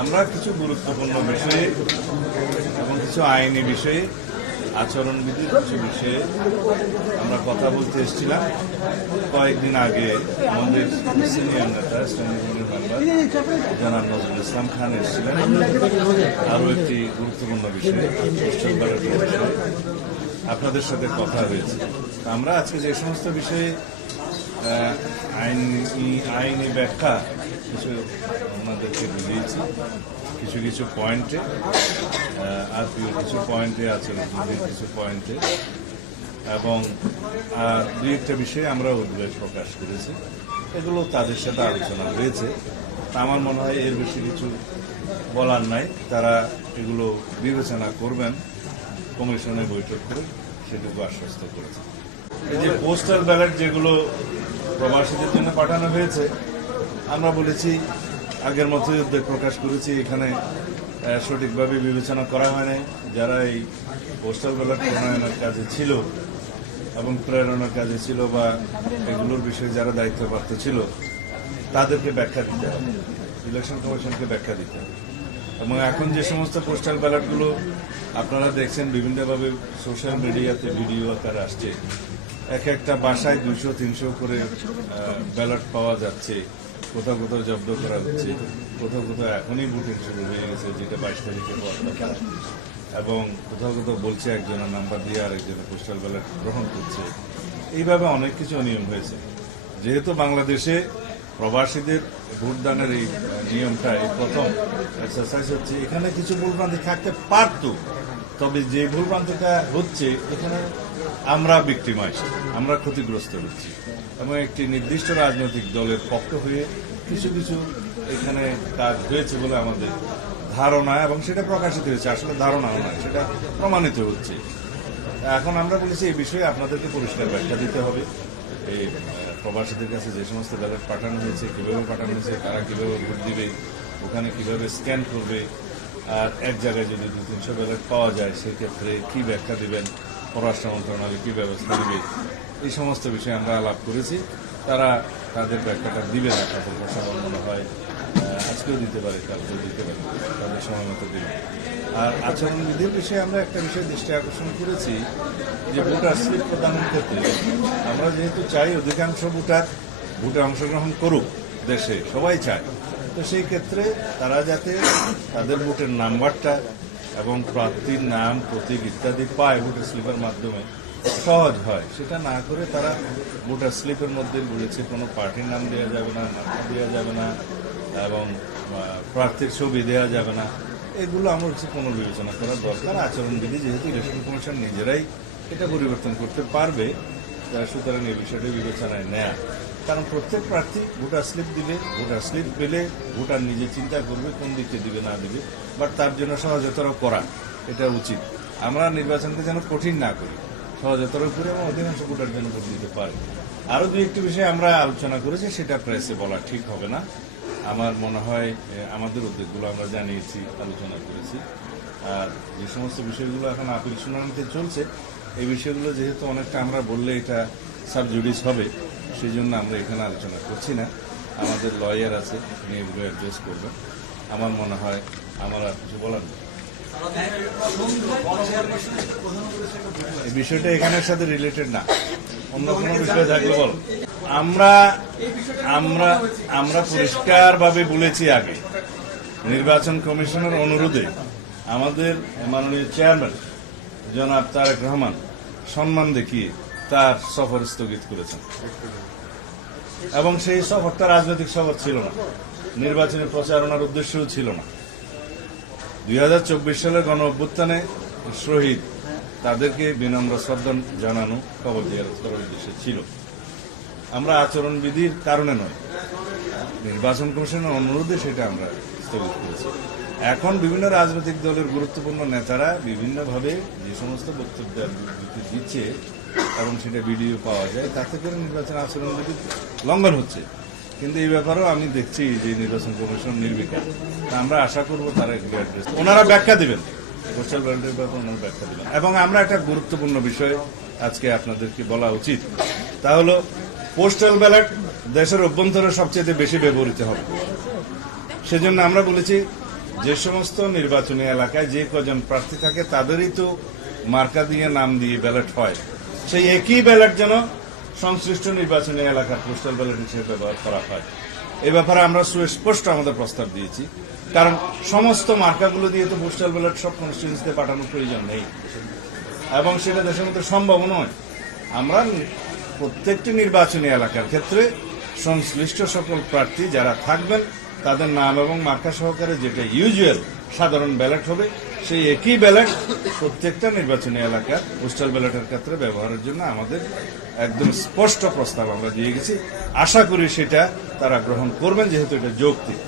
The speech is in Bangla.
আমরা কিছু গুরুত্বপূর্ণ বিষয়ে এবং কিছু আইনি বিষয়ে আচরণবিধির কিছু বিষয়ে আমরা কথা বলতে এসেছিলাম। কয়েকদিন আগে আমাদের সিনিয়র নেতা স্ট্যান্ডিং জনাব নজরুল ইসলাম খান এসেছিলেন। আরও একটি গুরুত্বপূর্ণ বিষয় আপনাদের সাথে কথা হয়েছে। আমরা আজকে যে সমস্ত বিষয়ে আইনি আইনি ব্যাখ্যা কিছু ওনাদেরকে বুঝিয়েছি কিছু কিছু পয়েন্টে আর কিছু পয়েন্টে আছে কিছু পয়েন্টে। এবং দুই একটা বিষয়ে আমরা উদ্বেগ প্রকাশ করেছি। এগুলো তাদের সাথে আলোচনা হয়েছে। আমার মনে হয় এর বেশি কিছু বলার নাই। তারা এগুলো বিবেচনা করবেন, কমিশনে বৈঠক করে সেটুকু আশ্বস্ত করেছে। এই যে পোস্টাল ব্যালট যেগুলো প্রবাসীদের জন্য পাঠানো হয়েছে আমরা বলেছি, আগের উদ্বেগ প্রকাশ করেছি, এখানে সঠিকভাবে বিবেচনা করা হয়নি যারা এই পোস্টাল ব্যালট প্রণয়নের কাজে ছিল এবং প্রেরণার কাজে ছিল বা এগুলোর বিষয়ে যারা দায়িত্বপ্রাপ্ত ছিল, তাদেরকে ব্যাখ্যা দিতে হবে। ইলেকশন কমিশনকে ব্যাখ্যা দিতে হবে। এবং এখন যে সমস্ত পোস্টাল ব্যালটগুলো আপনারা দেখছেন, বিভিন্নভাবে সোশ্যাল মিডিয়াতে ভিডিও আকারে আসছে। এক একটা বাসায় দুশো তিনশো করে ব্যালট পাওয়া যাচ্ছে। কোথাও কোথাও জব্দ করা হচ্ছে, কোথাও কোথাও এখনই ভোটিং শুরু হয়ে গেছে, যেটা বাইশ তারিখে এবং কোথাও কোথাও বলছে একজনের নাম্বার দিয়ে আরেকজনের পোস্টাল ব্যালট গ্রহণ করছে। এইভাবে অনেক কিছু অনিয়ম হয়েছে। যেহেতু বাংলাদেশে প্রবাসীদের ভোটদানের এই নিয়মটা এই প্রথম এক্সারসাইজ হচ্ছে, এখানে কিছু ভুলভ্রান্তি থাকতে পারত। তবে যে ভুলভ্রান্তিটা হচ্ছে, এখানে আমরা বিক্টিমাইজ আমরা ক্ষতিগ্রস্ত হচ্ছি। এবং একটি নির্দিষ্ট রাজনৈতিক দলের পক্ষ হয়ে কিছু কিছু এখানে কাজ হয়েছে বলে আমাদের ধারণা এবং সেটা প্রকাশিত হয়েছে। আসলে ধারণাও নয়, সেটা প্রমাণিত হচ্ছে। এখন আমরা বলেছি, এই বিষয়ে আপনাদেরকে পরিষ্কার ব্যাখ্যা দিতে হবে। এই প্রবাসীদের কাছে যে সমস্ত ব্যালট পাঠানো হয়েছে, কীভাবে পাঠানো হয়েছে, তারা কীভাবে ভোট দিবে, ওখানে কীভাবে স্ক্যান করবে, আর এক জায়গায় যদি দু তিনশো ব্যালট পাওয়া যায়, সেক্ষেত্রে কী ব্যাখ্যা দিবেন? পররাষ্ট্র মন্ত্রণালয় কি ব্যবস্থা দিবে এই সমস্ত বিষয়ে আমরা আলাপ করেছি, তারা তাদের ব্যাখ্যাটা দিবে না, তাদের ভাষা মনে হয় আজকেও দিতে পারে, কালকেও দিতে পারে, তাদের সময় মতো দিবে। আর আচরণবিধির বিষয়ে আমরা একটা বিষয় দৃষ্টি আকর্ষণ করেছি, যে ভোটার স্লিপ প্রদানের ক্ষেত্রে আমরা যেহেতু চাই অধিকাংশ ভোটার ভোটে অংশগ্রহণ করুক দেশে, সবাই চায়, তো সেই ক্ষেত্রে তারা যাতে তাদের ভোটের নাম্বারটা এবং প্রার্থীর নাম, প্রতীক ইত্যাদি পায় ভোটার স্লিপের মাধ্যমে। সহজ হয়। সেটা না করে তারা ভোটার স্লিপের মধ্যে বলেছে, কোনো পার্টির নাম দেওয়া যাবে না নাম দেওয়া যাবে না, এবং প্রার্থীর ছবি দেওয়া যাবে না। এগুলো আমার হচ্ছে কোনো বিবেচনা করার দরকার। আচরণবিধি যেহেতু ইলেকশন কমিশন নিজেরাই এটা পরিবর্তন করতে পারবে সুতরাং এই বিষয়টি বিবেচনায় নেয়া। কারণ প্রত্যেক প্রার্থী ভোটার স্লিপ দিলে ভোটার স্লিপ পেলে ভোটার নিজে চিন্তা করবে কোন দিকে দিবে, না দিবে বাট তার জন্য সহজতর করা, এটা উচিত। আমরা নির্বাচনকে যেন কঠিন না করি, সহজতর করে এবং অধিকাংশ ভোটার জন্য ভোট দিতে পারে। আরও দু একটি বিষয়ে আমরা আলোচনা করেছি, সেটা প্রেসে বলা ঠিক হবে না। আমার মনে হয় আমাদের উদ্যোগগুলো আমরা জানিয়েছি, আলোচনা করেছি। আর যে সমস্ত বিষয়গুলো এখন আপিল শুনানিতে চলছে, এই বিষয়গুলো যেহেতু অনেকটা আমরা বললে এটা সাবজুডিস হবে সেই জন্য আমরা এখানে আলোচনা করছি না। আমাদের লয়ার আছে তিনি এগুলো অ্যাড্রেস করবেন। আমার মনে হয় আমার আর কিছু বলার নেই। এই বিষয়টা এখানের সাথে রিলেটেড না। অন্য কোনো বিষয় থাকলে বল। আমরা আমরা আমরা পরিষ্কারভাবে বলেছি আগে, নির্বাচন কমিশনের অনুরোধে আমাদের মাননীয় চেয়ারম্যান জনাব তারেক রহমান সম্মান দেখিয়ে তার সফর স্থগিত করেছেন। এবং সেই সফরটা রাজনৈতিক সফর ছিল না। নির্বাচনী প্রচারণার উদ্দেশ্যও ছিল না। দুই হাজার চব্বিশ সালের গণ অভ্যুত্থানে শহীদ তাদেরকে বিনম্র শ্রদ্ধা জানানো খবর দেওয়ার উদ্দেশ্যে ছিল। আমরা আচরণবিধির কারণে নয়, নির্বাচন কমিশনের অনুরোধে সেটা আমরা স্থগিত করেছি। এখন বিভিন্ন রাজনৈতিক দলের গুরুত্বপূর্ণ নেতারা বিভিন্নভাবে যে সমস্ত বক্তব্য দিচ্ছে এবং সেটা ভিডিও পাওয়া যায়। তাতে করে নির্বাচন আচরণবিধি লঙ্ঘন হচ্ছে। কিন্তু এই ব্যাপারেও আমি দেখছি যে নির্বাচন কমিশন নির্বিকার। তা আমরা আশা করব তারা এগুলো অ্যাড্রেস ওনারা ব্যাখ্যা দিবেন। পোস্টাল ব্যালটের ব্যাপারে ওনারা ব্যাখ্যা দিবেন। এবং আমরা একটা গুরুত্বপূর্ণ বিষয় আজকে আপনাদেরকে বলা উচিত। তা হলো পোস্টাল ব্যালট দেশের অভ্যন্তরে সবচেয়ে বেশি ব্যবহৃত হবে। সেজন্য আমরা বলেছি, যে সমস্ত নির্বাচনী এলাকায় যে কজন প্রার্থী থাকে, তাদেরই তো মার্কা দিয়ে নাম দিয়ে ব্যালট হয়। সেই একই ব্যালট যেন সংশ্লিষ্ট নির্বাচনী এলাকার পোস্টাল ব্যালট হিসেবে ব্যবহার করা হয়। এ ব্যাপারে আমরা সুস্পষ্ট আমাদের প্রস্তাব দিয়েছি। কারণ সমস্ত মার্কাগুলো দিয়ে তো পোস্টাল ব্যালট সব কনস্টিটিউন্সিতে পাঠানোর প্রয়োজন নেই। এবং সেটা দেশের মধ্যে সম্ভব নয়। আমরা প্রত্যেকটি নির্বাচনী এলাকার ক্ষেত্রে সংশ্লিষ্ট সকল প্রার্থী যারা থাকবেন, তাদের নাম এবং মার্কা সহকারে যেটা ইউজুয়াল সাধারণ ব্যালট হবে সেই একই ব্যালট প্রত্যেকটা নির্বাচনী এলাকার পোস্টাল ব্যালটের ক্ষেত্রে ব্যবহারের জন্য আমাদের একদম স্পষ্ট প্রস্তাব আমরা দিয়ে গেছি। আশা করি সেটা তারা গ্রহণ করবেন, যেহেতু এটা যৌক্তিক।